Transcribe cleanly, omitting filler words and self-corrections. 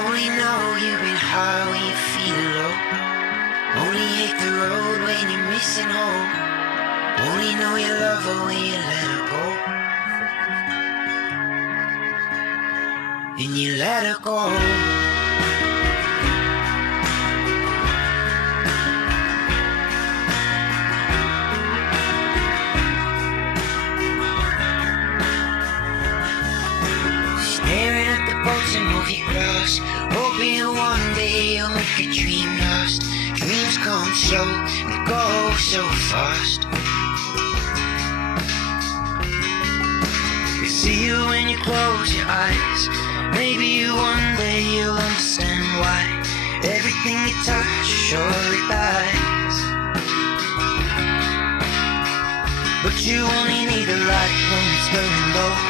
Only know you've been high when you feel low. Only hate the road when you're missing home. Only know you love her when you let her go. And you let her go. Staring at the boats and movie glass, hoping one day you'll make a dream last. Dreams come slow and go so fast. You see you when you close your eyes. Maybe one day you'll understand why everything you touch surely dies. But you only need a light when it's burning low.